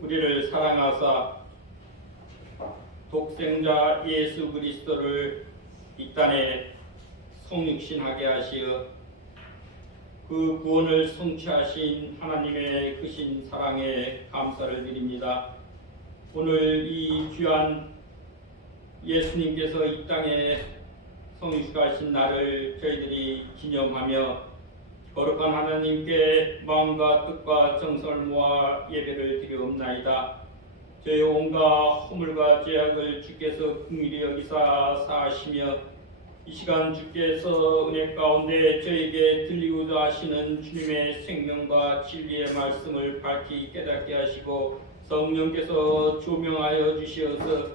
우리를 사랑하사 독생자 예수 그리스도를 이 땅에 성육신하게 하시어 그 구원을 성취하신 하나님의 크신 사랑에 감사를 드립니다. 오늘 이 귀한 예수님께서 이 땅에 성육신하신 날을 저희들이 기념하며 거룩한 하나님께 마음과 뜻과 정성을 모아 예배를 드리옵나이다. 저희 온갖 허물과 죄악을 주께서 긍휼히 여기사 사하시며 이 시간 주께서 은혜 가운데 저에게 들리고자 하시는 주님의 생명과 진리의 말씀을 밝히 깨닫게 하시고 성령께서 조명하여 주시어서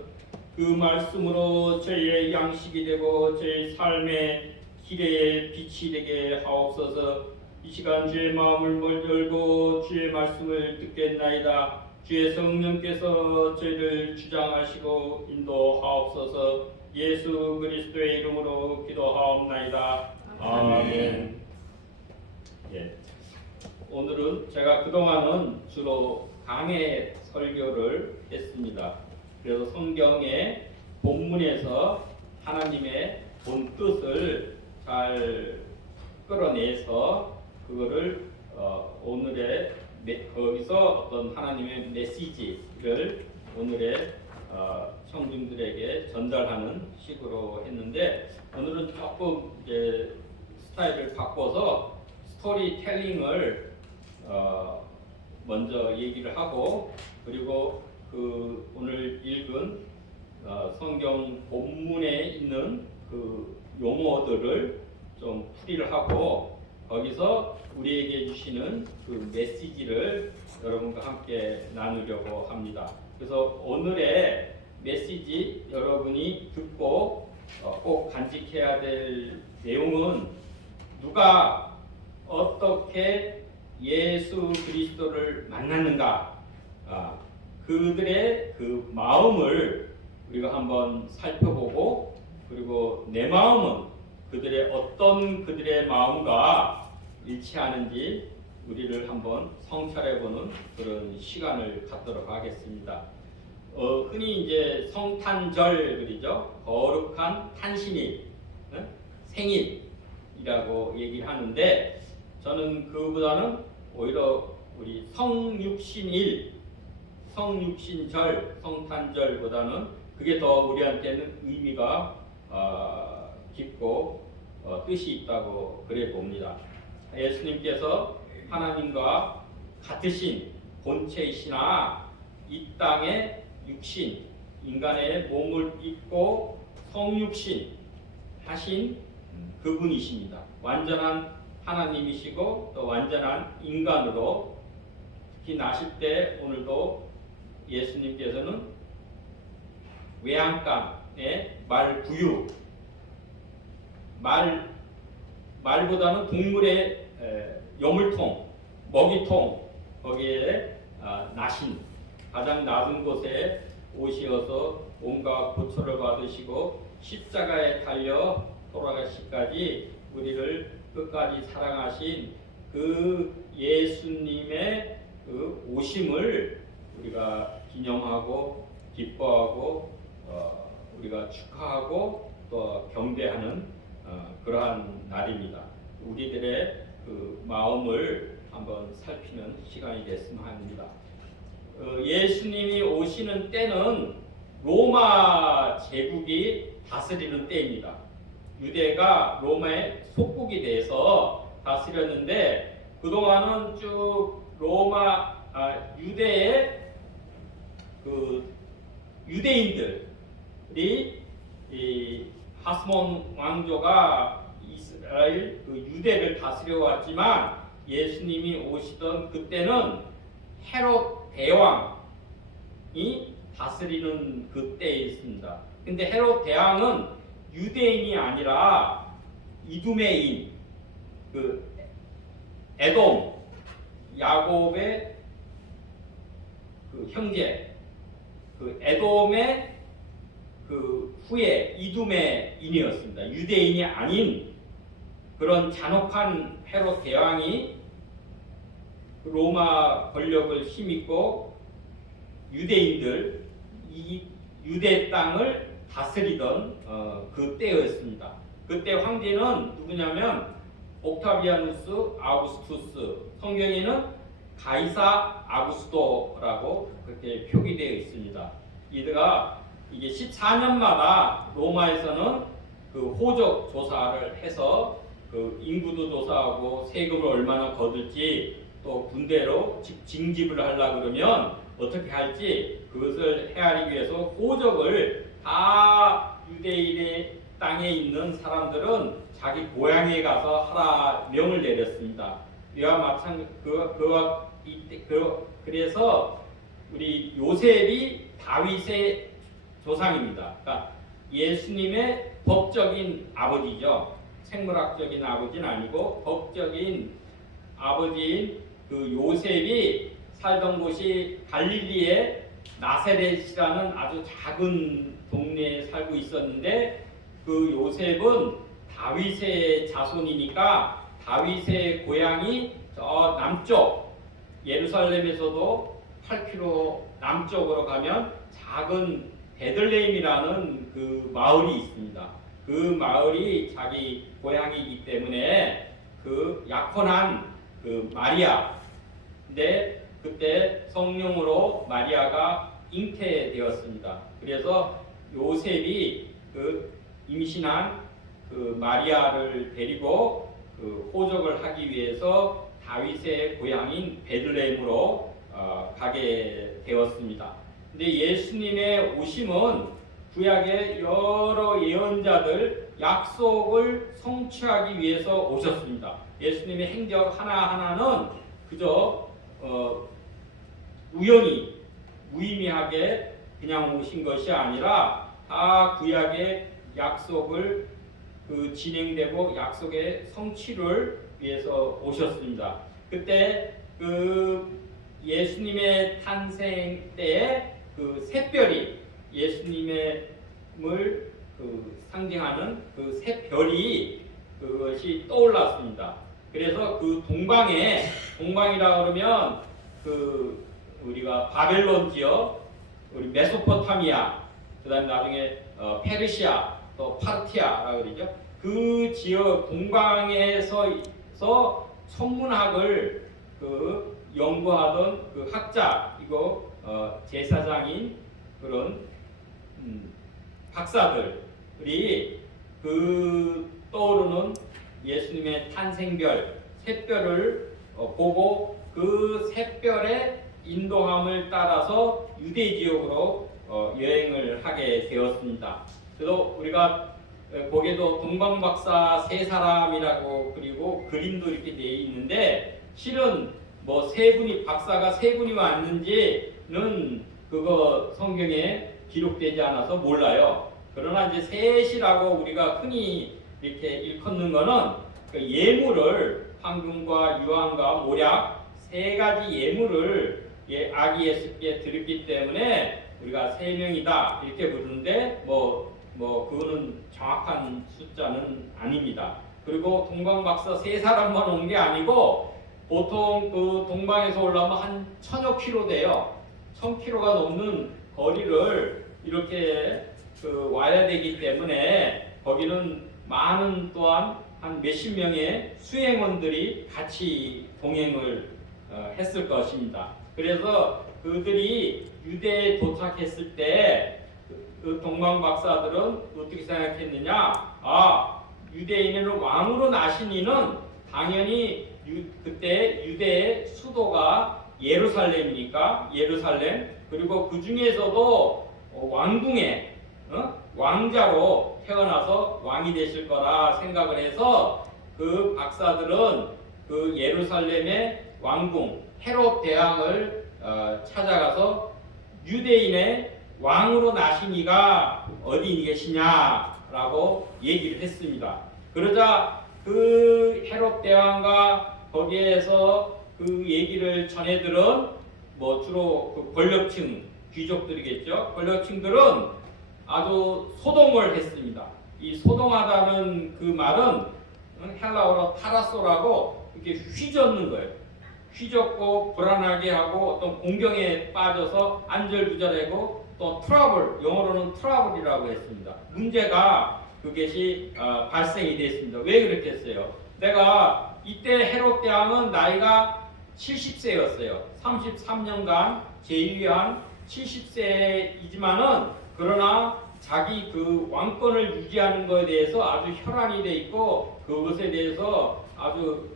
그 말씀으로 저희의 양식이 되고 저희 삶의 길의 빛이 되게 하옵소서. 이 시간 주의 마음을 열고 주의 말씀을 듣겠나이다. 주의 성령께서 저희를 주장하시고 인도하옵소서. 예수 그리스도의 이름으로 기도하옵나이다. 아멘. 예. 오늘은 제가 그동안은 주로 강해 설교를 했습니다. 그래서 성경의 본문에서 하나님의 본 뜻을 잘 끌어내서 그거를 오늘의 거기서 어떤 하나님의 메시지를 오늘의 청중들에게 전달하는 식으로 했는데, 오늘은 조금 이제 스타일을 바꿔서 스토리텔링을 먼저 얘기를 하고, 그리고 그 오늘 읽은 성경 본문에 있는 그 용어들을 좀 풀이를 하고 거기서 우리에게 주시는 그 메시지를 여러분과 함께 나누려고 합니다. 그래서 오늘의 메시지 여러분이 듣고 꼭 간직해야 될 내용은, 누가 어떻게 예수 그리스도를 만났는가, 그들의 그 마음을 우리가 한번 살펴보고, 그리고 내 마음은 그들의 마음과 일치하는지 우리를 한번 성찰해보는 그런 시간을 갖도록 하겠습니다. 흔히 이제 성탄절 그러죠. 거룩한 탄신일, 생일이라고 얘기를 하는데, 저는 그보다는 오히려 우리 성육신일, 성육신절, 성탄절보다는 그게 더 우리한테는 의미가 깊고 뜻이 있다고 그래 봅니다. 예수님께서 하나님과 같으신 본체이시나 이 땅에 육신, 인간의 몸을 입고 성육신 하신 그분이십니다. 완전한 하나님이시고 또 완전한 인간으로, 특히 나실 때 오늘도 예수님께서는 외양간의 말구유, 말보다는 동물의 여물통, 먹이통, 거기에 나신 가장 낮은 곳에 오시어서 온갖 고초를 받으시고 십자가에 달려 돌아가시기까지 우리를 끝까지 사랑하신 그 예수님의 그 오심을 우리가 기념하고 기뻐하고 우리가 축하하고 또 경배하는 그러한 날입니다. 우리들의 그 마음을 한번 살피는 시간이 됐으면 합니다. 예수님이 오시는 때는 로마 제국이 다스리는 때입니다. 유대가 로마의 속국이 돼서 다스렸는데, 그동안은 쭉 유대의 그 유대인들이 이 하스몬 왕조가 이스라엘 그 유대를 다스려 왔지만, 예수님이 오시던 그때는 헤롯 대왕이 다스리는 그때에 있습니다. 근데 헤롯 대왕은 유대인이 아니라 이두메인, 그 에돔, 야곱의 그 형제, 그 에돔의 그 후에 이두메인이었습니다. 유대인이 아닌 그런 잔혹한 헤롯 대왕이 로마 권력을 힘입고 유대인들 이 유대 땅을 다스리던 그 때였습니다. 그때 황제는 누구냐면 옥타비아누스 아우구스투스, 성경에는 가이사 아구스토라고 그렇게 표기되어 있습니다. 이게 14년마다 로마에서는 그 호적 조사를 해서 그 인구도 조사하고 세금을 얼마나 거둘지 또 군대로 징집을 하려 그러면 어떻게 할지 그것을 헤아리기 위해서 호적을 다 유대인의 땅에 있는 사람들은 자기 고향에 가서 하라 명을 내렸습니다. 이와 마찬가지 그래서 우리 요셉이 다윗의 조상입니다. 그러니까 예수님의 법적인 아버지죠. 생물학적인 아버지는 아니고 법적인 아버지인 그 요셉이 살던 곳이 갈릴리의 나사렛이라는 아주 작은 동네에 살고 있었는데 그 요셉은 다윗의 자손이니까 다윗의 고향이 저 남쪽 예루살렘에서도 8km 남쪽으로 가면 작은 베들레헴이라는 그 마을이 있습니다. 그 마을이 자기 고향이기 때문에 그 약혼한 그 마리아, 근데 그때 성령으로 마리아가 잉태되었습니다. 그래서 요셉이 그 임신한 그 마리아를 데리고 그 호적을 하기 위해서 다윗의 고향인 베들레헴으로 가게 되었습니다. 근데 예수님의 오심은 구약의 여러 예언자들 약속을 성취하기 위해서 오셨습니다. 예수님의 행적 하나하나는 그저 우연히 무의미하게 그냥 오신 것이 아니라 다 구약의 약속을 그 진행되고 약속의 성취를 위해서 오셨습니다. 그때 그 예수님의 탄생 때에 그 샛별이 예수님을 그 상징하는 그 샛별이 그것이 떠올랐습니다. 그래서 그 동방이라 그러면 그 우리가 바벨론 지역, 우리 메소포타미아, 그다음에 나중에 페르시아, 또 파르티아라고 그러죠. 그 지역 동방에서 천문학을 그 연구하던 그 학자이고 제사장인 그런 박사들이 그 떠오르는 예수님의 탄생별, 샛별을 보고 그 샛별의 인도함을 따라서 유대 지역으로 여행을 하게 되었습니다. 그래서 우리가 거기에도 동방박사 세 사람이라고 그리고 그림도 이렇게 되어 있는데 실은 뭐 세 분이 박사가 세 분이 왔는지는 그거 성경에 기록되지 않아서 몰라요. 그러나 이제 셋이라고 우리가 흔히 이렇게 일컫는 거는 그 예물을 황금과 유황과 모략 세 가지 예물을 아기 예수께 드렸기 때문에 우리가 세 명이다 이렇게 부르는데 뭐 그거는 정확한 숫자는 아닙니다. 그리고 동방박사 세 사람만 온 게 아니고 보통 그 동방에서 올라오면 한 1000여 킬로 돼요. 1000km가 넘는 거리를 이렇게 그 와야 되기 때문에 거기는 많은 또한 한 몇십 명의 수행원들이 같이 동행을 했을 것입니다. 그래서 그들이 유대에 도착했을 때 그 동방 박사들은 어떻게 생각했느냐? 유대인을 왕으로 나신 이는 당연히 그때 유대의 수도가 예루살렘이니까 예루살렘, 그리고 그 중에서도 왕궁의 왕자로 태어나서 왕이 되실 거라 생각을 해서 그 박사들은 그 예루살렘의 왕궁 헤롯 대왕을 찾아가서 유대인의 왕으로 나신 이가 어디 계시냐라고 얘기를 했습니다. 그러자 그 헤롯 대왕과 거기에서 그 얘기를 전해들은 뭐 주로 그 권력층 귀족들이겠죠. 권력층들은 아주 소동을 했습니다. 이 소동하다는 그 말은 헬라어로 타라소라고 이렇게 휘젓는 거예요. 휘젓고 불안하게 하고 어떤 공경에 빠져서 안절부절하고 또 트러블, 영어로는 트러블이라고 했습니다. 문제가 그것이 발생이 됐습니다. 왜 그렇게 했어요? 내가 이때 헤롯 대왕은 나이가 70세였어요. 33년간 재위한 70세이지만은 그러나 자기 그 왕권을 유지하는 것에 대해서 아주 혈안이 돼 있고 그것에 대해서 아주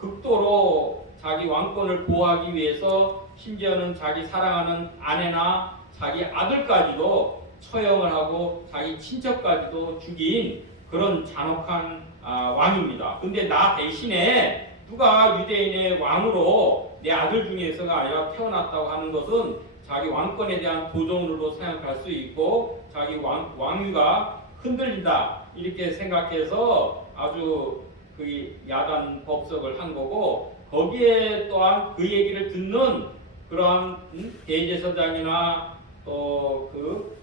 극도로 자기 왕권을 보호하기 위해서 심지어는 자기 사랑하는 아내나 자기 아들까지도 처형을 하고 자기 친척까지도 죽인 그런 잔혹한 왕입니다. 근데 나 대신에 누가 유대인의 왕으로 내 아들 중에서가 아니라 태어났다고 하는 것은 자기 왕권에 대한 도전으로 생각할 수 있고 자기 왕위가 흔들린다 이렇게 생각해서 아주 그 야단 법석을 한 거고 거기에 또한 그 얘기를 듣는 그러한 대제사장이나 또 그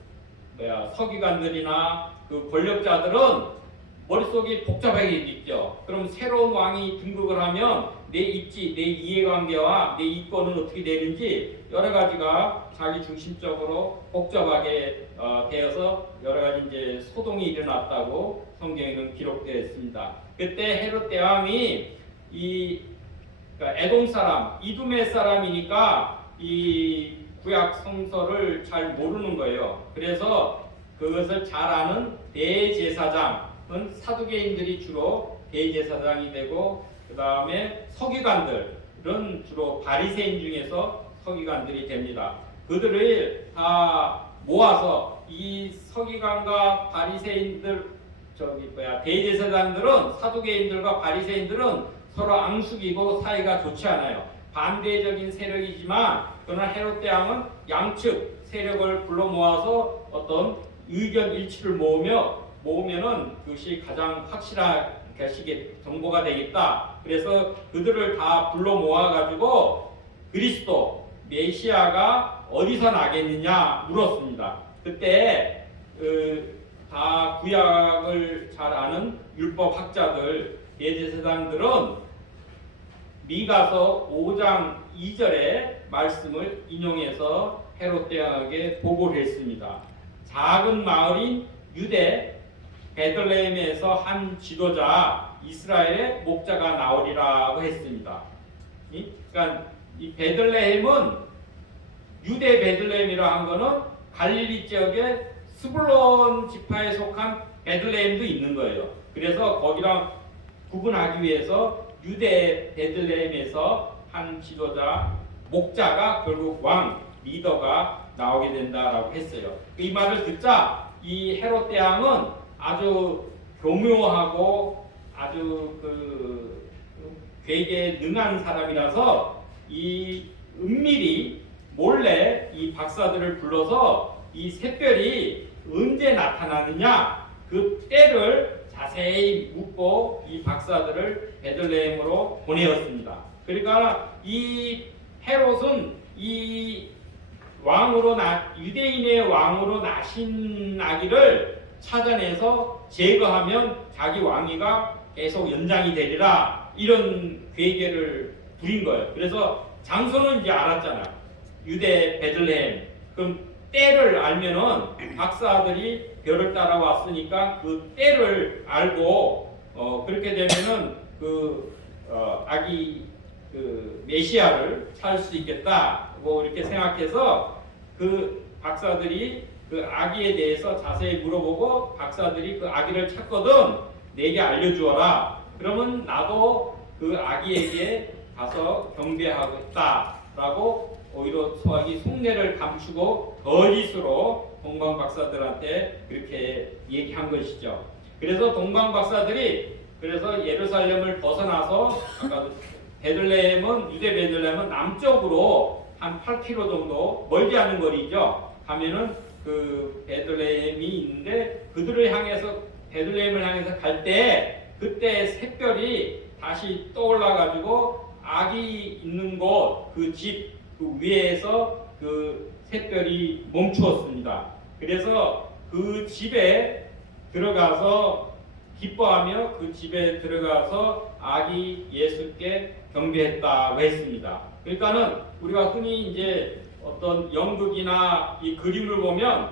서기관들이나 그 권력자들은 머릿속이 복잡하게 있죠. 그럼 새로운 왕이 등극을 하면 내 입지, 내 이해관계와 내 이권은 어떻게 되는지 여러 가지가 자기 중심적으로 복잡하게 되어서 여러 가지 이제 소동이 일어났다고 성경에는 기록되어 있습니다. 그때 헤롯 대왕이 그러니까 에돔 사람, 이두메 사람이니까 이 구약 성서를 잘 모르는 거예요. 그래서 그것을 잘 아는 대제사장은 사두개인들이 주로 대제사장이 되고 그 다음에 서기관들은 주로 바리새인 중에서 서기관들이 됩니다. 그들을 다 모아서 이 서기관과 바리새인들 대제사장들은 사두개인들과 바리새인들은 서로 앙숙이고 사이가 좋지 않아요. 반대적인 세력이지만 그러나 헤롯 대왕은 양측 세력을 불러 모아서 어떤 의견 일치를 모으면은 그것이 가장 확실한 결식의 정보가 되겠다. 그래서 그들을 다 불러 모아가지고 그리스도 메시아가 어디서 나겠느냐 물었습니다. 그때 다 구약을 잘 아는 율법 학자들 대제사장들은 미가서 5장 2절의 말씀을 인용해서 헤롯 대왕에게 보고를 했습니다. 작은 마을인 유대 베들레헴에서 한 지도자 이스라엘의 목자가 나오리라고 했습니다. 그러니까 이 베들레헴은 유대 베들레헴이라 한 거는 갈릴리 지역의 스불론 지파에 속한 베들레헴도 있는 거예요. 그래서 거기랑 구분하기 위해서 유대 베들레헴에서 한 지도자 목자가 결국 왕 리더가 나오게 된다라고 했어요. 이 말을 듣자 이 헤롯 대왕은 아주 교묘하고 아주 되게 능한 사람이라서 이 은밀히 몰래 이 박사들을 불러서 이 샛별이 언제 나타나느냐 그 때를 자세히 묻고 이 박사들을 베들레헴으로 보내었습니다. 그러니까 이 헤롯은 이 유대인의 왕으로 나신 아기를 찾아내서 제거하면 자기 왕위가 계속 연장이 되리라 이런 괴계를 부린 거예요. 그래서 장소는 이제 알았잖아요. 유대 베들레헴. 그럼 때를 알면은 박사들이 별을 따라왔으니까 그 때를 알고 그렇게 되면은 아기 메시아를 찾을 수 있겠다. 뭐 이렇게 생각해서 그 박사들이 그 아기에 대해서 자세히 물어보고 박사들이 그 아기를 찾거든 내게 알려주어라. 그러면 나도 그 아기에게 가서 경배하겠다라고 오히려 소학이 속내를 감추고 거짓으로 동방 박사들한테 그렇게 얘기한 것이죠. 그래서 동방 박사들이 그래서 예루살렘을 벗어나서 아까 베들레헴은 유대 베들레헴은 남쪽으로 한 8km 정도 멀지 않은 거리죠. 가면은 그 베들레헴이 있는데 그들을 향해서 베들레헴을 향해서 갈 때 그때 샛별이 다시 떠올라 가지고 아기 있는 곳 그 집 그 위에서 그 샛별이 멈추었습니다. 그래서 그 집에 들어가서 기뻐하며 그 집에 들어가서 아기 예수께 경배했다고 했습니다. 그러니까는 우리가 흔히 이제 어떤 연극이나 이 그림을 보면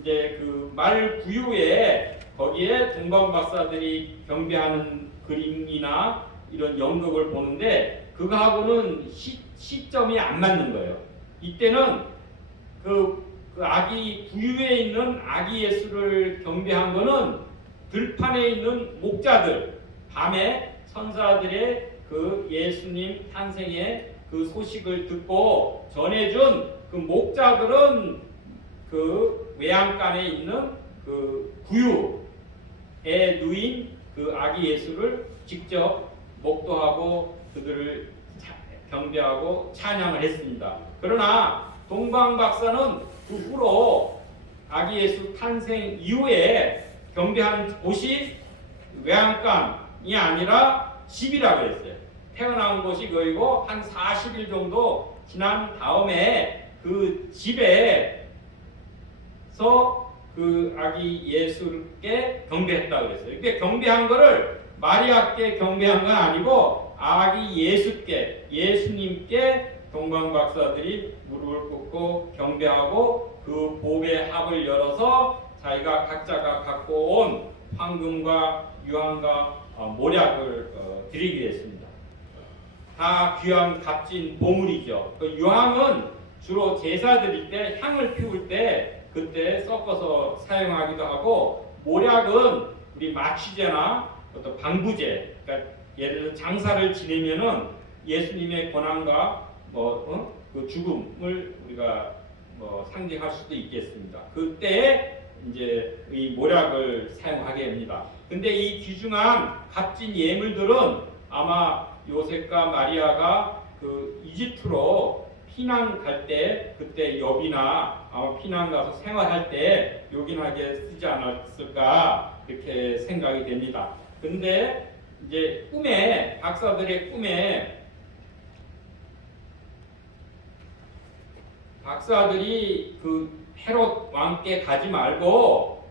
이제 그 말 구유에 거기에 동방 박사들이 경배하는 그림이나 이런 연극을 보는데 그거하고는 시점이 안 맞는 거예요. 이때는 그 아기 구유에 있는 아기 예수를 경배한 거는 들판에 있는 목자들, 밤에 천사들의 그 예수님 탄생의 그 소식을 듣고 전해준 그 목자들은 그 외양간에 있는 그 구유에 누인 그 아기 예수를 직접 목도하고 그들을 경배하고 찬양을 했습니다. 그러나 동방 박사는 그 후로 아기 예수 탄생 이후에 경배한 곳이 외양간이 아니라 집이라고 했어요. 태어난 곳이 그이고 한 40일 정도 지난 다음에 그 집에서 그 아기 예수께 경배했다고 그랬어요. 그러니까 경배한 거를 마리아께 경배한 건 아니고 아기 예수께, 예수님께 동방 박사들이 무릎을 꿇고 경배하고 그 보배 합을 열어서 자기가 각자가 갖고 온 황금과 유황과 모략을 드리게 했습니다. 다 귀한 값진 보물이죠. 그 유황은 주로 제사 드릴 때 향을 피울 때 그때 섞어서 사용하기도 하고, 모략은 우리 마취제나 어떤 방부제, 그러니까 예를 들어 장사를 지내면은 예수님의 고난과 그 죽음을 우리가 상징할 수도 있겠습니다. 그때 이제 이 모략을 사용하게 됩니다. 근데 이 귀중한 값진 예물들은 아마 요셉과 마리아가 그 이집트로 피난 갈 때 그때 여비나 아마 피난 가서 생활할 때 요긴하게 쓰지 않았을까 이렇게 생각이 됩니다. 근데 이제 꿈에, 박사들의 꿈에 박사들이 그 헤롯 왕께 가지 말고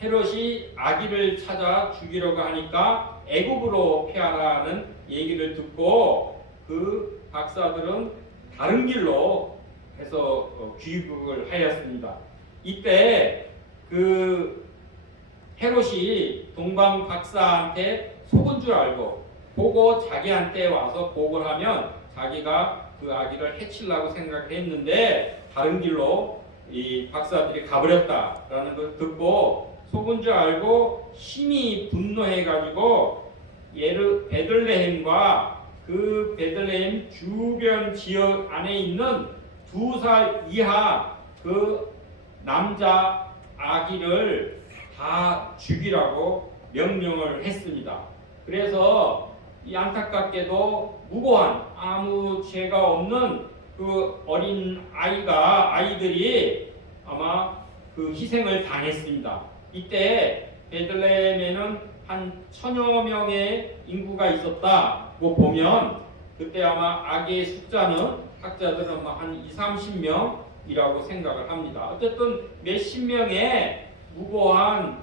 헤롯이 아기를 찾아 죽이려고 하니까 애굽으로 피하라는 얘기를 듣고 그 박사들은 다른 길로 해서 귀국을 하였습니다. 이때 그 헤롯이 동방 박사한테 속은 줄 알고 보고 자기한테 와서 보고를 하면 자기가 그 아기를 해치려고 생각했는데 다른 길로 이 박사들이 가버렸다라는 걸 듣고 속은 줄 알고 심히 분노해가지고 베들레헴과 그 베들레헴 주변 지역 안에 있는 2살 이하 그 남자 아기를 다 죽이라고 명령을 했습니다. 그래서 이 안타깝게도 무고한 아무 죄가 없는 그 어린 아이들이 아마 그 희생을 당했습니다. 이때 베들레헴에는 한 1000여 명의 인구가 있었다고 보면 그때 아마 아기의 숫자는 학자들은 한 20-30명이라고 생각을 합니다. 어쨌든 몇십 명의 무고한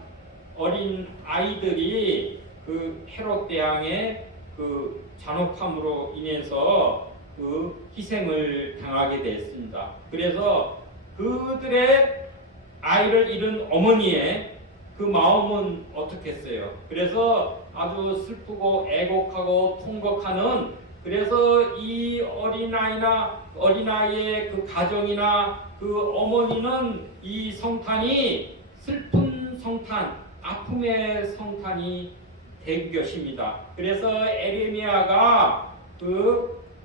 어린 아이들이 그 헤롯 대왕의 그 잔혹함으로 인해서 그 희생을 당하게 됐습니다. 그래서 그들의 아이를 잃은 어머니의 그 마음은 어떻겠어요? 그래서 아주 슬프고 애곡하고 통곡하는, 그래서 이 어린아이의 그 가정이나 그 어머니는 이 성탄이 슬픈 성탄, 아픔의 성탄이 된 것입니다. 그래서 에레미야가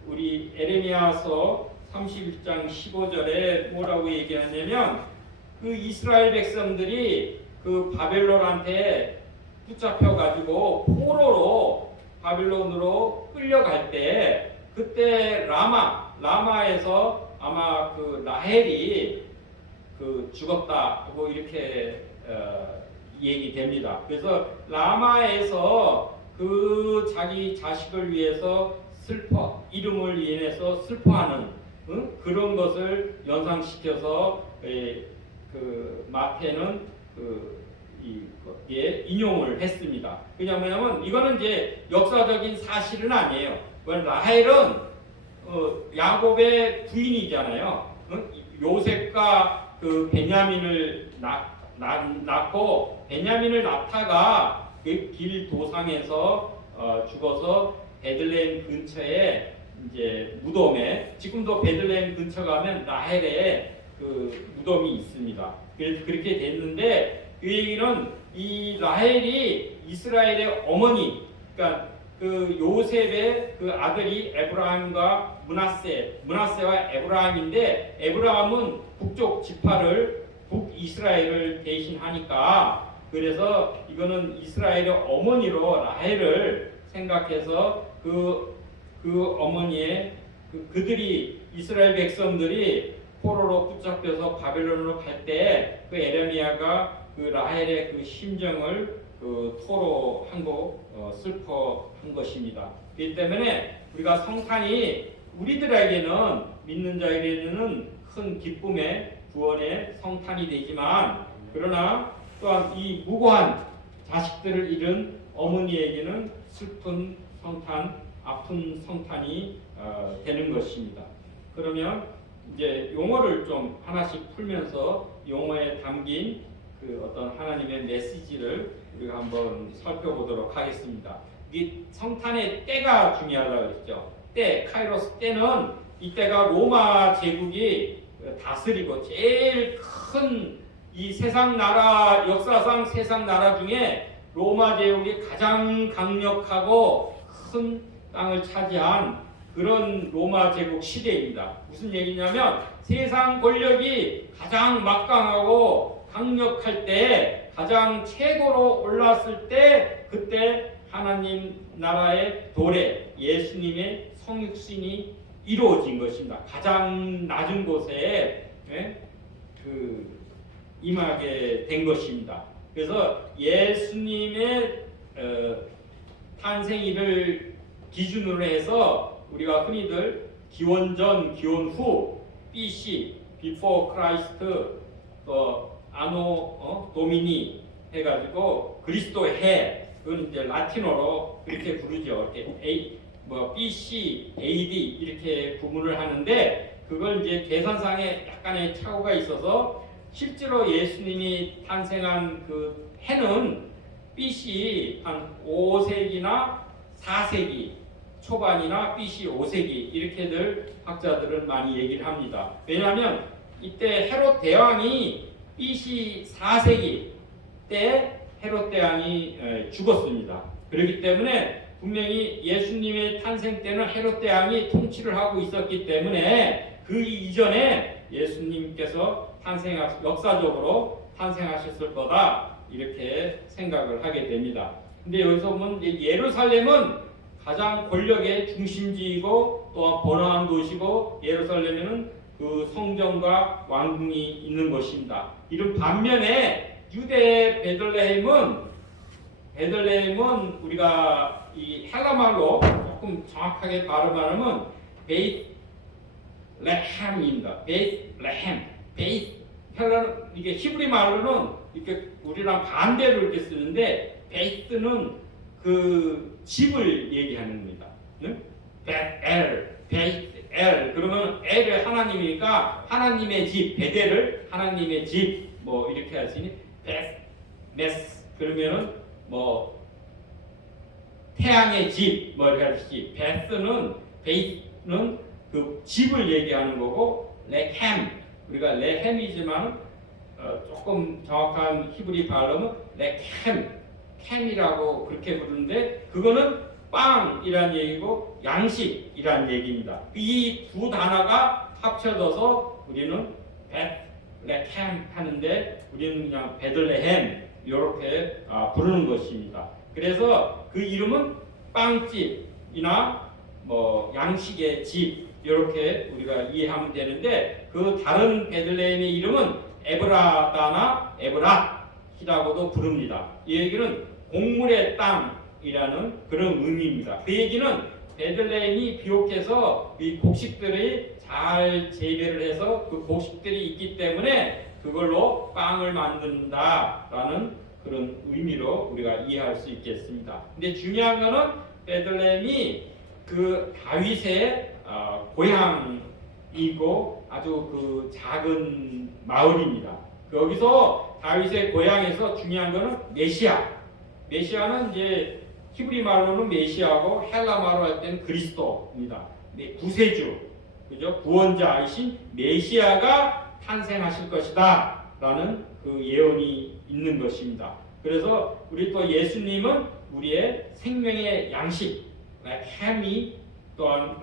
우리 에레미야서 31장 15절에 뭐라고 얘기하냐면 그 이스라엘 백성들이 그 바벨론한테 붙잡혀 가지고 포로로 바벨론으로 끌려갈 때 그때 라마에서 아마 그 라헬이 그 죽었다고 이렇게 얘기됩니다. 그래서 라마에서 그 자기 자식을 위해서 이름을 인해서 슬퍼하는 그런 것을 연상시켜서 그 마태는 그 예, 인용을 했습니다. 왜냐하면 이거는 이제 역사적인 사실은 아니에요. 라헬은 야곱의 부인이잖아요. 요셉과 그 베냐민을 낳고 베냐민을 낳다가 그 길 도상에서 죽어서 베들레헴 근처에 이제 무덤에, 지금도 베들레헴 근처 가면 라헬의 그 무덤이 있습니다. 그래서 그렇게 됐는데, 그 얘기는 이 라헬이 이스라엘의 어머니, 그러니까 그 요셉의 그 아들이 에브라임과 문하세와 에브라임인데, 에브라임은 북쪽 지파를, 북이스라엘을 대신하니까, 그래서 이거는 이스라엘의 어머니로 라헬을 생각해서 그 어머니의 그들이, 이스라엘 백성들이 포로로 붙잡혀서 바벨론으로 갈 때 그 에레미야가 그 라헬의 그 심정을 그 토로하고 슬퍼한 것입니다. 그렇기 때문에 우리가 성탄이 우리들에게는, 믿는 자에게는 큰 기쁨의 구원의 성탄이 되지만, 그러나 또한 이 무고한 자식들을 잃은 어머니에게는 슬픈 성탄, 아픈 성탄이 되는 것입니다. 그러면 이제 용어를 좀 하나씩 풀면서 용어에 담긴 그 어떤 하나님의 메시지를 우리가 한번 살펴보도록 하겠습니다. 이 성탄의 때가 중요하다고 그랬죠. 때, 카이로스 때는, 이때가 로마 제국이 다스리고 제일 큰 이 세상 나라, 역사상 세상 나라 중에 로마 제국이 가장 강력하고 큰 땅을 차지한 그런 로마 제국 시대입니다. 무슨 얘기냐면, 세상 권력이 가장 막강하고 강력할 때, 가장 최고로 올랐을 때, 그때 하나님 나라의 도래, 예수님의 성육신이 이루어진 것입니다. 가장 낮은 곳에 임하게 된 것입니다. 그래서 예수님의 탄생일을 기준으로 해서 우리가 흔히들 기원전, 기원후, BC, Before Christ, 또 아노 도미니 해가지고 그리스도의 해, 그건 이제 라틴어로 그렇게 부르죠. 이렇게 BC, AD 이렇게 구분을 하는데, 그걸 이제 계산상에 약간의 착오가 있어서 실제로 예수님이 탄생한 그 해는 BC 한 5세기나 4세기 초반이나 BC 5세기 이렇게들 학자들은 많이 얘기를 합니다. 왜냐하면 이때 헤롯 대왕이 BC 4세기 때 헤롯 대왕이 죽었습니다. 그렇기 때문에 분명히 예수님의 탄생 때는 헤롯 대왕이 통치를 하고 있었기 때문에 그 이전에 예수님께서 역사적으로 탄생하셨을 거다, 이렇게 생각을 하게 됩니다. 근데 여기서 보면 예루살렘은 가장 권력의 중심지이고 또한 번화한 도시고, 예루살렘에는 그 성전과 왕궁이 있는 것입니다. 이런 반면에 유대 베들레헴은 우리가 이 헬라말로 조금 정확하게 발음하면 베이트레헴입니다. 이게 히브리 말로는 이렇게 우리랑 반대로 이렇게 쓰는데, 베이트는 그 집을 얘기하는 겁니다. 베이트 그러면 엘이 하나님이니까 하나님의 집, 베델을 하나님의 집 뭐 이렇게 하시니, 메스 그러면은 뭐 태양의 집 뭐 이렇게 하듯이, 베이트는 그 집을 얘기하는 거고, 레헴, 우리가 레헴이지만 조금 정확한 히브리 발음은 캠이라고 그렇게 부르는데, 그거는 빵이란 얘기고 양식이란 얘기입니다. 이 두 단어가 합쳐져서 우리는 베들레헴 하는데, 우리는 그냥 베들레헴 이렇게 부르는 것입니다. 그래서 그 이름은 빵집이나 뭐 양식의 집 이렇게 우리가 이해하면 되는데, 그 다른 베들레헴의 이름은 에브라다나 에브랏이라고도 부릅니다. 이 얘기는 곡물의 땅이라는 그런 의미입니다. 그 얘기는 베들레헴이 비옥해서 이 곡식들이 잘 재배를 해서 그 곡식들이 있기 때문에 그걸로 빵을 만든다라는 그런 의미로 우리가 이해할 수 있겠습니다. 근데 중요한 거는 베들레헴이 그 다윗의 고향이고 아주 그 작은 마을입니다. 여기서 다윗의 고향에서 중요한 거는 메시아. 메시아는 이제 히브리 말로는 메시아고 헬라 말로 할 때는 그리스도입니다. 네, 구세주, 그죠? 구원자이신 메시아가 탄생하실 것이다 라는 그 예언이 있는 것입니다. 그래서 우리 또 예수님은 우리의 생명의 양식, 햄이 또한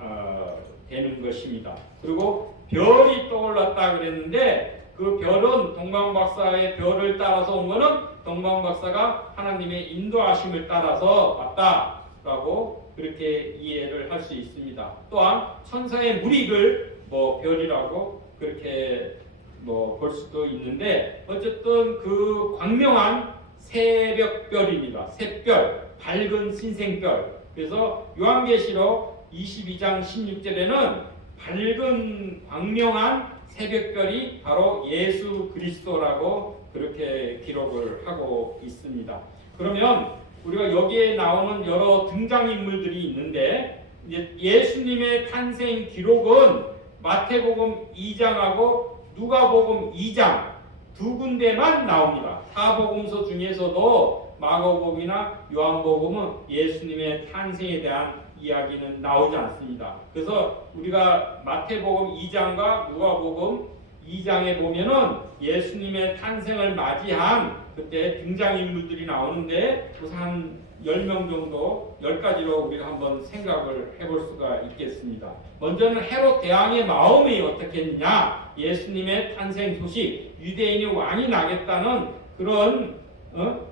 되는 것입니다. 그리고 별이 떠올랐다 그랬는데 그 별은 동방박사의 별을 따라서 온 거는 동방박사가 하나님의 인도하심을 따라서 왔다라고 그렇게 이해를 할 수 있습니다. 또한 천사의 무리를 별이라고 그렇게 볼 수도 있는데 어쨌든 그 광명한 새벽별입니다. 샛별, 밝은 신생별. 그래서 요한계시록 22장 16절에는 밝은 광명한 새벽별이 바로 예수 그리스도라고 그렇게 기록을 하고 있습니다. 그러면 우리가 여기에 나오는 여러 등장인물들이 있는데 이제 예수님의 탄생 기록은 마태복음 2장하고 누가복음 2장 두 군데만 나옵니다. 사복음서 중에서도 마가복음이나 요한복음은 예수님의 탄생에 대한 이야기는 나오지 않습니다. 그래서 우리가 마태복음 2장과 누가복음 2장에 보면은 예수님의 탄생을 맞이한 그때 등장인물들이 나오는데 우선 한 10명 정도 10가지로 우리가 한번 생각을 해볼 수가 있겠습니다. 먼저는 헤롯 대왕의 마음이 어떻겠느냐, 예수님의 탄생 소식, 유대인이 왕이 나겠다는 그런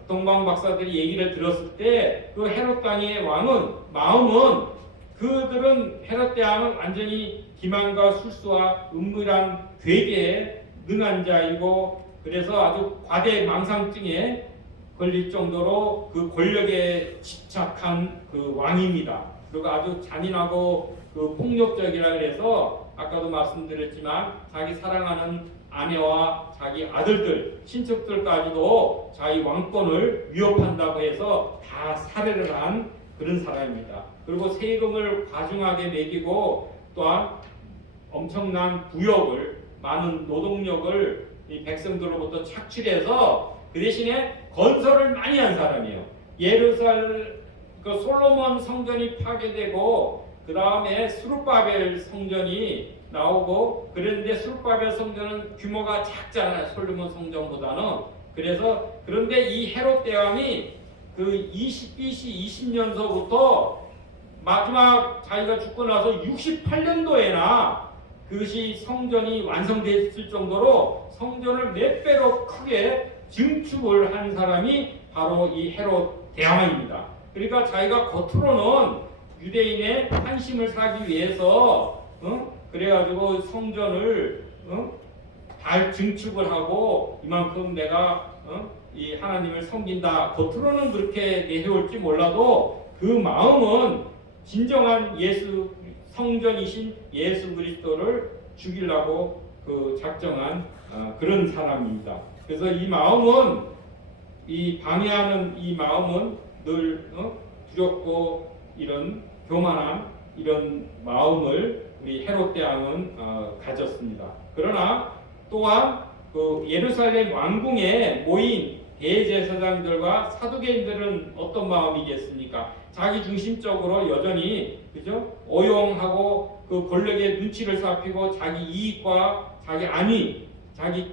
동방 박사들이 얘기를 들었을 때 그 헤롯 왕의 마음은 그들은 헤롯 대왕은 완전히 기만과 술수와 은밀한 괴계에 능한 자이고 그래서 아주 과대 망상증에 걸릴 정도로 그 권력에 집착한 그 왕입니다. 그리고 아주 잔인하고 그 폭력적이라 그래서 아까도 말씀드렸지만 자기 사랑하는 아내와 자기 아들들, 친척들까지도 자기 왕권을 위협한다고 해서 다 살해를 한 그런 사람입니다. 그리고 세금을 과중하게 매기고 또한 엄청난 부역을, 많은 노동력을 이 백성들로부터 착취해서 그 대신에 건설을 많이 한 사람이에요. 예루살렘 그 솔로몬 성전이 파괴되고 그 다음에 스룹바벨 성전이 나오고 그런데 스룹바벨 성전은 규모가 작잖아요. 솔로몬 성전보다는. 그래서 그런데 이 헤롯 대왕이 그 BC 20년서부터 마지막 자기가 죽고 나서 68년도에나 그것이 성전이 완성됐을 정도로 성전을 몇 배로 크게 증축을 한 사람이 바로 이 헤롯 대왕입니다. 그러니까 자기가 겉으로는 유대인의 환심을 사기 위해서 그래가지고 성전을 잘 증축을 하고 이만큼 내가 이 하나님을 섬긴다 겉으로는 그렇게 내세울지 몰라도 그 마음은 진정한 성전이신 예수 그리스도를 죽이려고 그 작정한 그런 사람입니다. 그래서 이 마음은 방해하는 이 마음은 늘 두렵고 이런 교만한 이런 마음을 우리 헤롯 대왕은 가졌습니다. 그러나 또한 그 예루살렘 왕궁에 모인 대제사장들과 사두개인들은 어떤 마음이겠습니까? 자기 중심적으로 여전히 그죠? 오용하고 그 권력의 눈치를 살피고 자기 이익과 자기 안위, 자기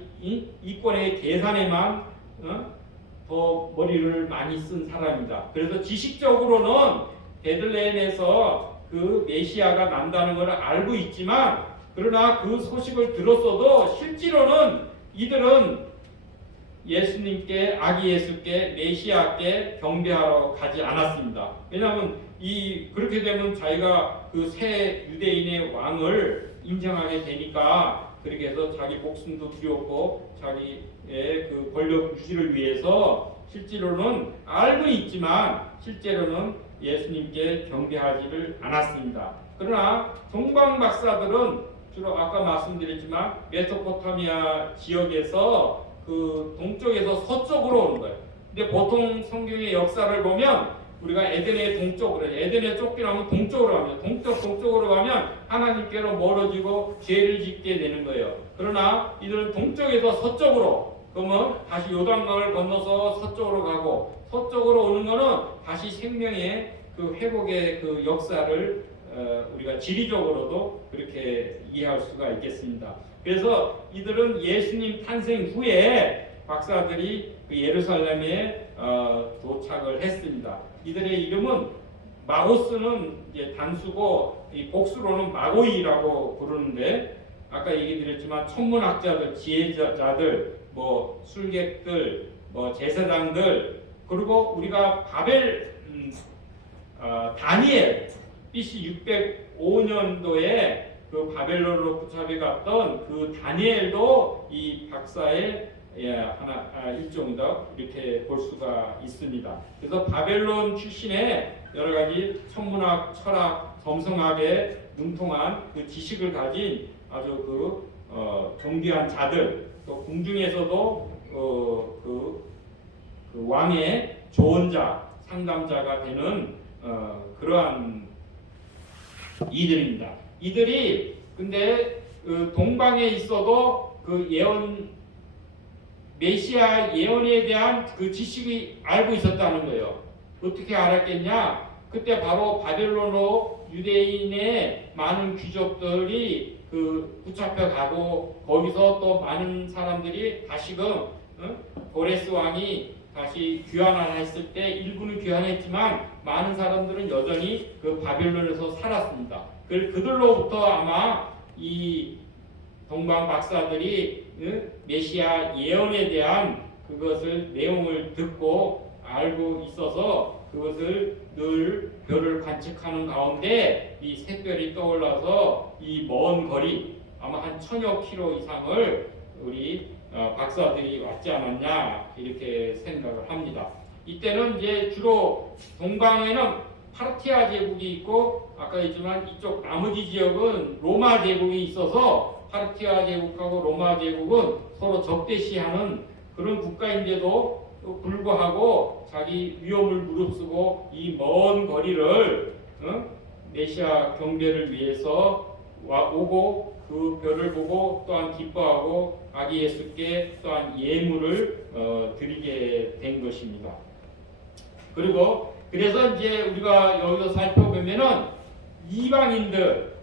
이권의 계산에만 더 머리를 많이 쓴 사람입니다. 그래서 지식적으로는 베들레헴에서 그 메시아가 난다는 것을 알고 있지만 그러나 그 소식을 들었어도 실제로는 이들은 예수님께 아기 예수께 메시아께 경배하러 가지 않았습니다. 왜냐하면 그렇게 되면 자기가 그 새 유대인의 왕을 인정하게 되니까 그렇게 해서 자기 목숨도 두렵고 자기의 그 권력 유지를 위해서 실제로는 알고 있지만 실제로는 예수님께 경배하지를 않았습니다. 그러나 동방 박사들은 주로 아까 말씀드렸지만 메소포타미아 지역에서 그 동쪽에서 서쪽으로 오는 거예요. 근데 보통 성경의 역사를 보면 우리가 에덴의 동쪽으로, 에덴에 쫓겨나면 동쪽으로 가면, 동쪽으로 가면 하나님께로 멀어지고 죄를 짓게 되는 거예요. 그러나 이들은 동쪽에서 서쪽으로, 그러면 다시 요단강을 건너서 서쪽으로 가고, 서쪽으로 오는 거는 다시 생명의 그 회복의 그 역사를 우리가 지리적으로도 그렇게 이해할 수가 있겠습니다. 그래서 이들은 예수님 탄생 후에 박사들이 그 예루살렘에 도착을 했습니다. 이들의 이름은 마고스는 이제 단수고 이 복수로는 마고이라고 부르는데, 아까 얘기 드렸지만 천문학자들, 지혜자들, 뭐 술객들, 뭐 제사장들, 그리고 우리가 다니엘 BC 605년도에 그 바벨론으로 붙잡혀 갔던 그 다니엘도 이 박사의 일종이다, 이렇게 볼 수가 있습니다. 그래서 바벨론 출신의 여러 가지 천문학, 철학, 점성학에 능통한 그 지식을 가진 아주 존귀한 자들, 또 궁중에서도 그 왕의 조언자, 상담자가 되는 그러한 이들입니다. 이들이 근데 그 동방에 있어도 그 메시아 예언에 대한 그 지식이 알고 있었다는 거예요. 어떻게 알았겠냐? 그때 바로 바벨론으로 유대인의 많은 귀족들이 그 붙잡혀 가고, 거기서 또 많은 사람들이 다시금 고레스 왕이 다시 귀환을 했을 때 일부는 귀환했지만 많은 사람들은 여전히 그 바벨론에서 살았습니다. 그들로부터 아마 이 동방 박사들이 메시아 예언에 대한 그것을 내용을 듣고 알고 있어서 그것을 늘 별을 관측하는 가운데 이 샛별이 떠올라서 이 먼 거리, 아마 한 1000여 킬로 이상을 우리 박사들이 왔지 않았냐, 이렇게 생각을 합니다. 이때는 이제 주로 동방에는 파르티아 제국이 있고, 아까 했지만 이쪽 나머지 지역은 로마 제국이 있어서 파르티아 제국하고 로마 제국은 서로 적대시하는 그런 국가인데도 불구하고 자기 위험을 무릅쓰고 이 먼 거리를 메시아 경배를 위해서 오고, 그 별을 보고 또한 기뻐하고 아기 예수께 또한 예물을 드리게 된 것입니다. 그래서 이제 우리가 여기서 살펴보면은 이방인들,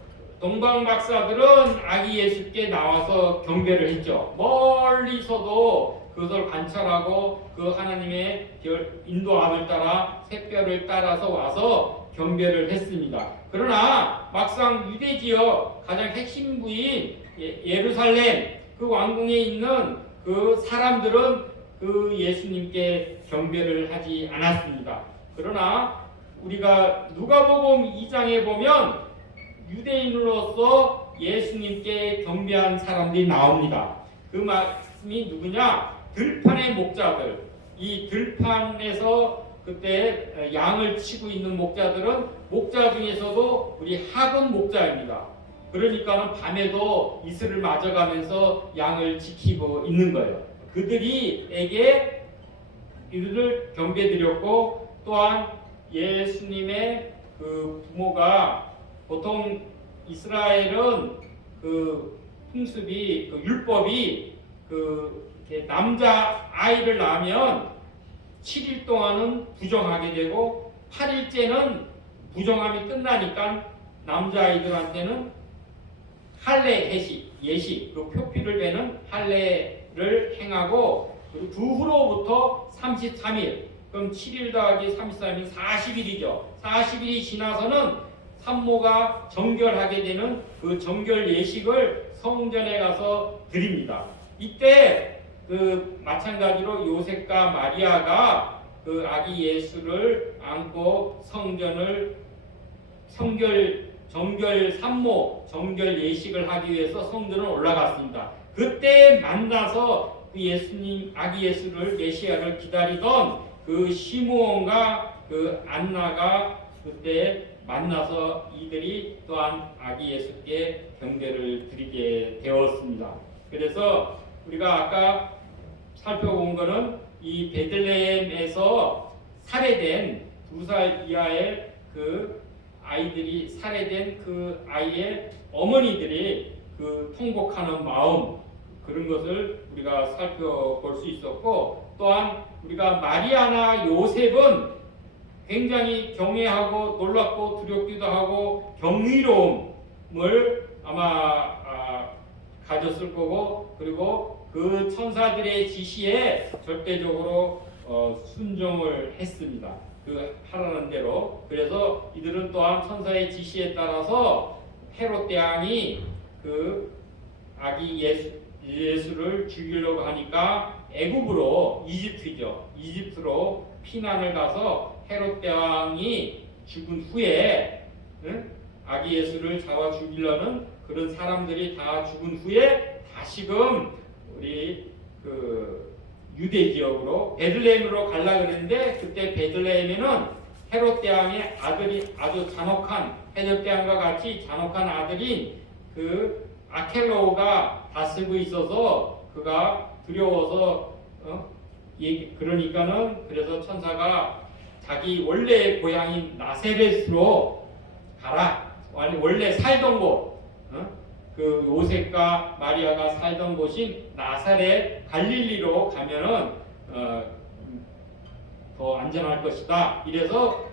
동방 박사들은 아기 예수께 나와서 경배를 했죠. 멀리서도 그것을 관찰하고 그 하나님의 인도함을 따라 샛별을 따라서 와서 경배를 했습니다. 그러나 막상 유대 지역 가장 핵심부인 예루살렘 그 왕궁에 있는 그 사람들은 그 예수님께 경배를 하지 않았습니다. 그러나 우리가 누가복음 2장에 보면 유대인으로서 예수님께 경배한 사람들이 나옵니다. 그 말씀이 누구냐? 들판의 목자들. 이 들판에서 그때 양을 치고 있는 목자들은 목자 중에서도 우리 하금 목자입니다. 그러니까는 밤에도 이슬을 맞아가면서 양을 지키고 있는 거예요. 그들이에게 이들을 경배드렸고, 또한 예수님의 그 부모가, 보통 이스라엘은 그 풍습이, 그 율법이 남자 아이를 낳으면 7일 동안은 부정하게 되고 8일째는 부정함이 끝나니까 남자아이들한테는 할례 예식, 그 표피를 베는 할례를 행하고, 그리고 그 후로부터 33일, 그럼 7일 더하기 33일 40일이죠. 40일이 지나서는 산모가 정결하게 되는 그 정결 예식을 성전에 가서 드립니다. 이때 그 마찬가지로 요셉과 마리아가 그 아기 예수를 안고 정결 산모 정결 예식을 하기 위해서 성전을 올라갔습니다. 그때 만나서 그 예수님 아기 예수를 메시아를 기다리던 그 시므온과 그 안나가 그때 만나서 이들이 또한 아기 예수께 경배를 드리게 되었습니다. 그래서 우리가 아까 살펴본 것은 이 베들레헴에서 살해된 2살 이하의 그 아이들이 살해된 그 아이의 어머니들이 그 통곡하는 마음, 그런 것을 우리가 살펴볼 수 있었고, 또한 우리가 마리아나 요셉은 굉장히 경외하고 놀랍고 두렵기도 하고 경이로움을 아마 가졌을 거고, 그리고 그 천사들의 지시에 절대적으로 순종을 했습니다. 그 하라는 대로. 그래서 이들은 또한 천사의 지시에 따라서 헤롯 대왕이 그 아기 예수를 죽이려고 하니까 애굽으로, 이집트로 피난을 가서 헤롯 대왕이 죽은 후에, 아기 예수를 잡아 죽이려는 그런 사람들이 다 죽은 후에 다시금 우리 그 유대 지역으로 베들레헴으로 가려 그랬는데, 그때 베들레헴에는 헤롯 대왕의 아들이 아주 잔혹한, 헤롯 대왕과 같이 잔혹한 아들인 그 아켈로우가 다스리고 있어서 그가 두려워서 그러니까는 그래서 천사가 자기 원래 고향인 나세렛으로 가라. 원래 살던 곳, 그 요셉과 마리아가 살던 곳인 나사렛 갈릴리로 가면은 더 안전할 것이다. 이래서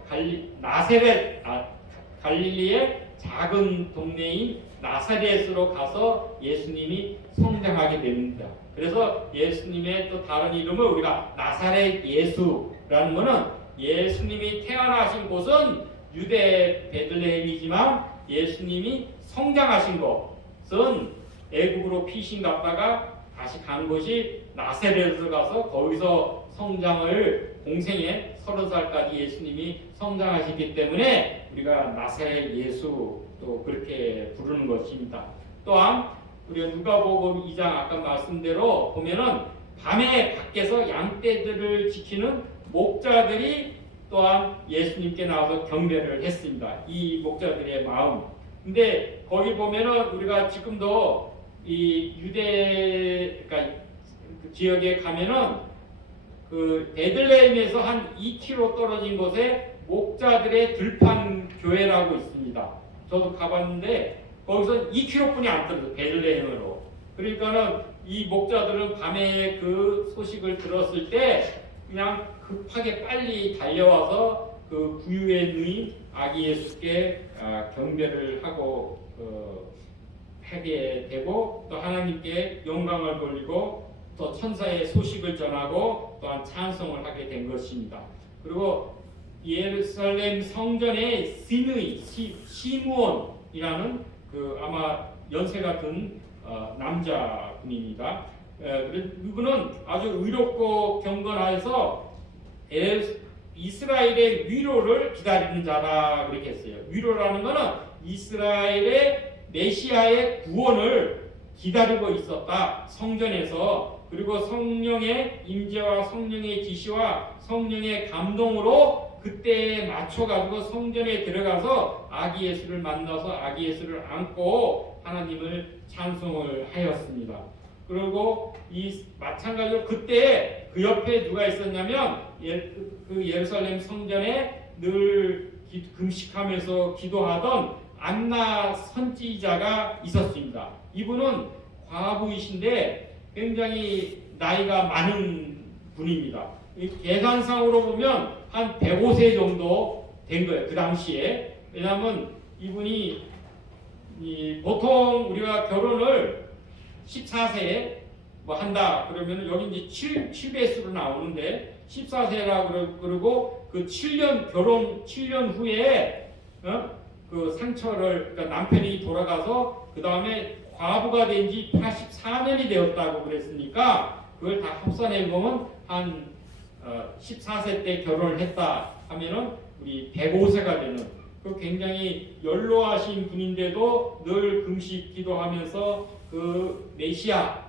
갈릴리의 작은 동네인 나사렛으로 가서 예수님이 성장하게 됩니다. 그래서 예수님의 또 다른 이름을 우리가 나사렛 예수라는 것은, 예수님이 태어나신 곳은 유대 베들레헴이지만 예수님이 성장하신 곳은 애굽으로 피신 갔다가 다시 간 곳이 나사렛으로 가서 거기서 성장을, 공생애 30살까지 예수님이 성장하시기 때문에 우리가 나사렛 예수 또 그렇게 부르는 것입니다. 또한 우리가 누가복음 2장 아까 말씀대로 보면은 밤에 밖에서 양떼들을 지키는 목자들이 또한 예수님께 나와서 경배를 했습니다. 이 목자들의 마음. 근데 거기 보면은 우리가 지금도 이 유대, 그러니까 그 지역에 가면은 그 베들레헴에서 한 2km 떨어진 곳에 목자들의 들판 교회라고 있습니다. 저도 가봤는데 거기서 2km뿐이 안 떨어져, 베들레헴으로. 그러니까는 이 목자들은 밤에 그 소식을 들었을 때 그냥 급하게 빨리 달려와서 그 구유에 누인 아기 예수께 경배를 하고 하게 되고, 또 하나님께 영광을 돌리고 또 천사의 소식을 전하고 또한 찬송을 하게 된 것입니다. 그리고 예루살렘 성전의 시므온이라는 그 아마 연세가 든 남자분입니다. 이분은 아주 의롭고 경건하여서 이스라엘의 위로를 기다리는 자라 그렇게 했어요. 위로라는 것은 이스라엘의 메시아의 구원을 기다리고 있었다, 성전에서. 그리고 성령의 임재와 성령의 지시와 성령의 감동으로 그때에 맞춰가지고 성전에 들어가서 아기 예수를 만나서 아기 예수를 안고 하나님을 찬송을 하였습니다. 그리고 이 마찬가지로 그때 그 옆에 누가 있었냐면 그 예루살렘 성전에 늘 금식하면서 기도하던 안나 선지자가 있었습니다. 이분은 과부이신데 굉장히 나이가 많은 분입니다. 계산상으로 보면 한 105세 정도 된 거예요, 그 당시에. 왜냐하면 이분이 보통 우리가 결혼을 14세에 뭐 한다 그러면 여기 이제 7배수로 나오는데 14세라 그러고 그 7년 결혼 7년 후에 그 상처를, 그러니까 남편이 돌아가서 그 다음에 과부가 된 지 84년이 되었다고 그랬으니까 그걸 다 합산해 보면 한 14세 때 결혼을 했다 하면은 우리 105세가 되는, 그 굉장히 연로하신 분인데도 늘 금식 기도하면서 그 메시아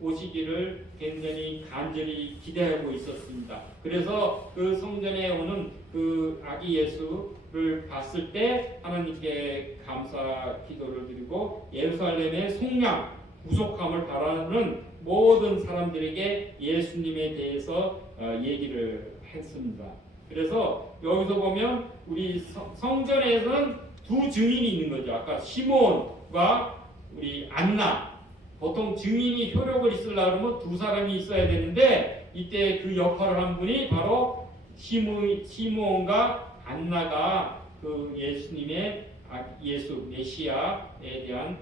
오시기를 굉장히 간절히 기대하고 있었습니다. 그래서 그 성전에 오는 그 아기 예수를 봤을 때 하나님께 감사 기도를 드리고 예루살렘의 속량 구속함을 바라는 모든 사람들에게 예수님에 대해서 얘기를 했습니다. 그래서 여기서 보면 우리 성전에서는 두 증인이 있는 거죠. 아까 시몬과 우리 안나. 보통 증인이 효력을 있으려고 하면 두 사람이 있어야 되는데 이때 그 역할을 한 분이 바로 시몬과 안나가 그 예수님의 예수 메시아에 대한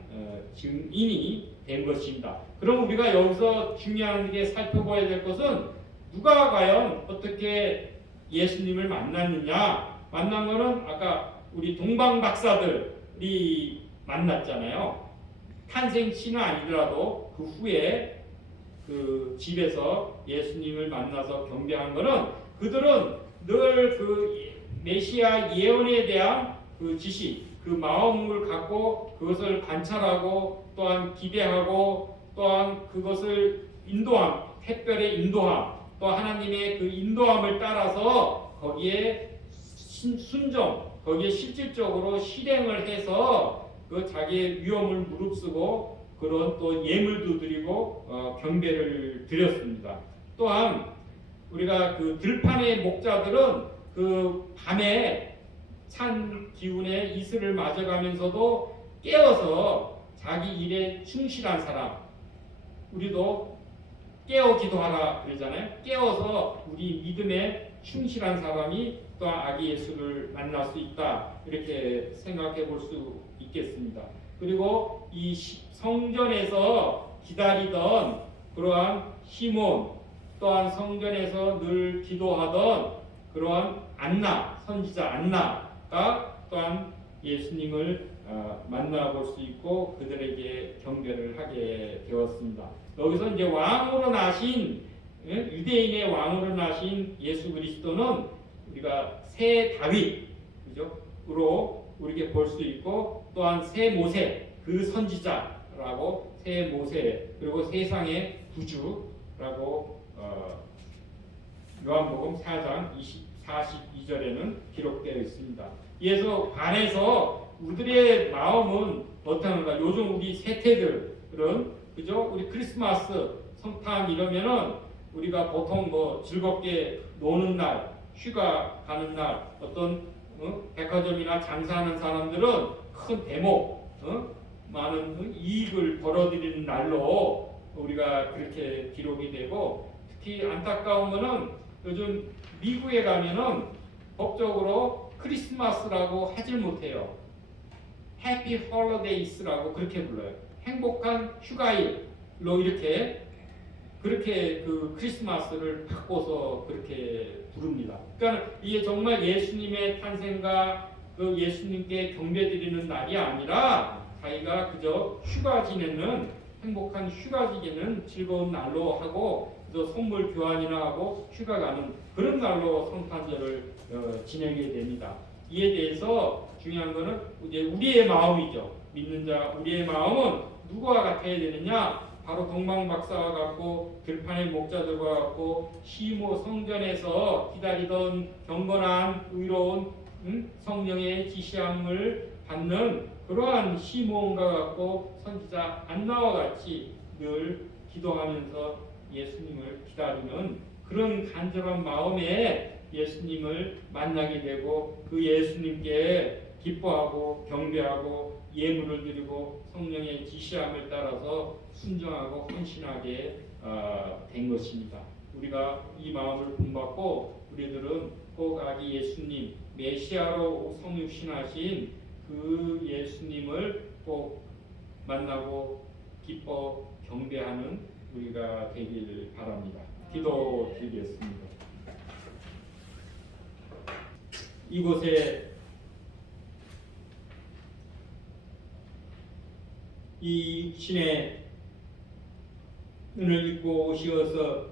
증인이 된 것입니다. 그럼 우리가 여기서 중요한 게 살펴봐야 될 것은 누가 과연 어떻게 예수님을 만났느냐. 만난 거는 아까 우리 동방 박사들이 만났잖아요. 탄생치는 아니더라도 그 후에 그 집에서 예수님을 만나서 경배한 거는 그들은 늘 그 메시아 예언에 대한 그 지식, 그 마음을 갖고 그것을 관찰하고 또한 기대하고 또한 그것을 인도함, 특별의 인도함, 또 하나님의 그 인도함을 따라서 거기에 순종, 거기에 실질적으로 실행을 해서 그 자기의 위험을 무릅쓰고 그런 또 예물도 드리고 경배를 드렸습니다. 또한 우리가 그 들판의 목자들은 그 밤에 찬 기운에 이슬을 맞아가면서도 깨어서 자기 일에 충실한 사람, 우리도 깨어 기도하라 그러잖아요. 깨어서 우리 믿음에 충실한 사람이 또 아기 예수를 만날 수 있다 이렇게 생각해 볼 수 있겠습니다. 그리고 이 성전에서 기다리던 그러한 시몬, 또한 성전에서 늘 기도하던 그러한 안나, 선지자 안나가 또한 예수님을 만나볼 수 있고 그들에게 경배를 하게 되었습니다. 여기서 이제 왕으로 나신 유대인의 왕으로 나신 예수 그리스도는 우리가 새 다윗, 그죠? 으로 우리에게 볼 수 있고 또한 새 모세, 그 선지자라고 새 모세 그리고 세상의 구주라고 요한복음 4장 42절에는 기록되어 있습니다. 이에서 반해서 우리들의 마음은 어떠한가? 요즘 우리 세태들은 그죠? 우리 크리스마스, 성탄 이러면은 우리가 보통 뭐 즐겁게 노는 날, 휴가 가는 날, 어떤 백화점이나 장사하는 사람들은 큰 대목, 많은 이익을 벌어들이는 날로 우리가 그렇게 기록이 되고 특히 안타까운 거는 요즘 미국에 가면은 법적으로 크리스마스라고 하질 못해요. 해피 홀리데이스라고 그렇게 불러요. 행복한 휴가일로 이렇게 그렇게 그 크리스마스를 바꿔서 그렇게 부릅니다. 그러니까 이게 정말 예수님의 탄생과 그 예수님께 경배드리는 날이 아니라 자기가 그저 휴가 지내는 행복한 휴가 지내는 즐거운 날로 하고 또 선물 교환이나 하고 휴가 가는 그런 날로 성탄절을 지내게 됩니다. 이에 대해서 중요한 것은 이제 우리의 마음이죠. 믿는 자 우리의 마음은 누구와 같아야 되느냐? 바로 동방 박사와 같고 들판의 목자들과 같고 시모 성전에서 기다리던 경건한 의로운 성령의 지시함을 받는 그러한 시몬과 같고 선지자 안나와 같이 늘 기도하면서 예수님을 기다리는 그런 간절한 마음에 예수님을 만나게 되고 그 예수님께 기뻐하고 경배하고 예물을 드리고 성령의 지시함을 따라서 순종하고 헌신하게 된 것입니다. 우리가 이 마음을 본받고 우리들은 꼭 아기 예수님 메시아로 성육신하신 그 예수님을 꼭 만나고 기뻐 경배하는 우리가 되길 바랍니다. 기도드리겠습니다. 이곳에 이 신의 은을 입고 오시어서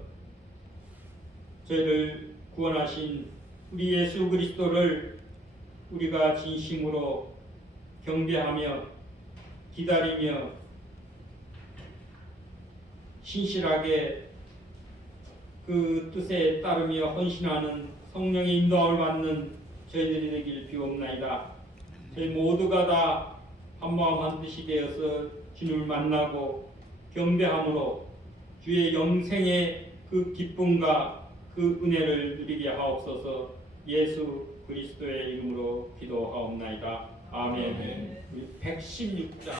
저희를 구원하신 우리 예수 그리스도를 우리가 진심으로 경배하며 기다리며 신실하게 그 뜻에 따르며 헌신하는 성령의 인도함을 받는 저희들이 되길 비옵나이다. 저희 모두가 다 한마음 한뜻이 되어서 주님을 만나고 겸비함으로 주의 영생의 그 기쁨과 그 은혜를 누리게 하옵소서. 예수 그리스도의 이름으로 기도하옵나이다. 아멘. 우리 116장